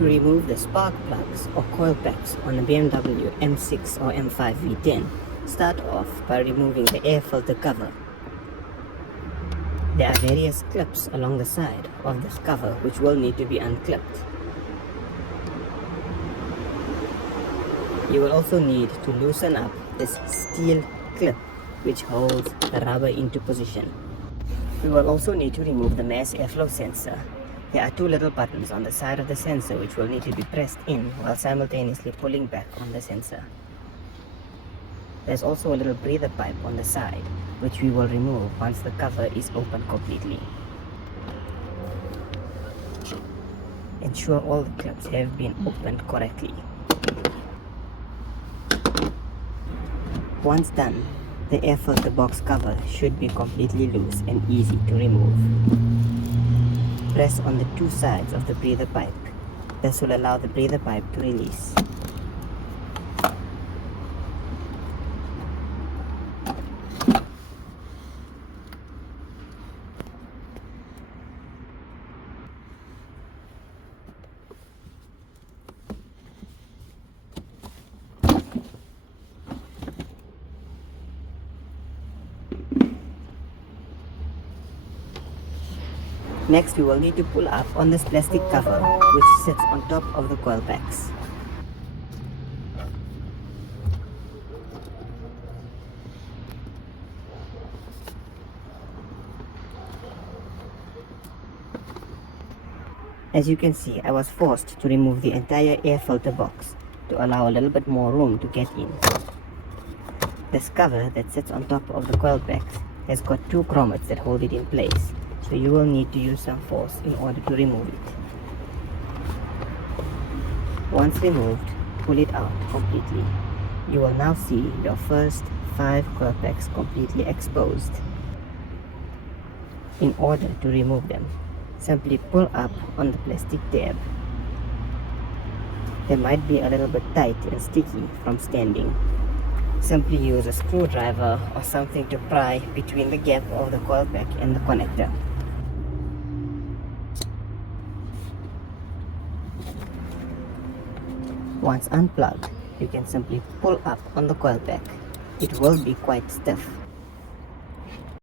To remove the spark plugs or coil packs on a BMW M6 or M5 V10, start off by removing the air filter cover. There are various clips along the side of this cover which will need to be unclipped. You will also need to loosen up this steel clip which holds the rubber into position. We will also need to remove the mass airflow sensor. There are two little buttons on the side of the sensor which will need to be pressed in while simultaneously pulling back on the sensor. There's also a little breather pipe on the side which we will remove once the cover is open completely. Ensure all the clips have been opened correctly. Once done, the air filter box cover should be completely loose and easy to remove. Press on the two sides of the breather pipe. This will allow the breather pipe to release. Next, we will need to pull up on this plastic cover which sits on top of the coil packs. As you can see, I was forced to remove the entire air filter box to allow a little bit more room to get in. This cover that sits on top of the coil packs has got two grommets that hold it in place. So you will need to use some force in order to remove it. Once removed, pull it out completely. You will now see your first 5 coil packs completely exposed. In order to remove them, simply pull up on the plastic tab. They might be a little bit tight and sticky from standing. Simply use a screwdriver or something to pry between the gap of the coil pack and the connector. Once unplugged, you can simply pull up on the coil pack. It will be quite stiff,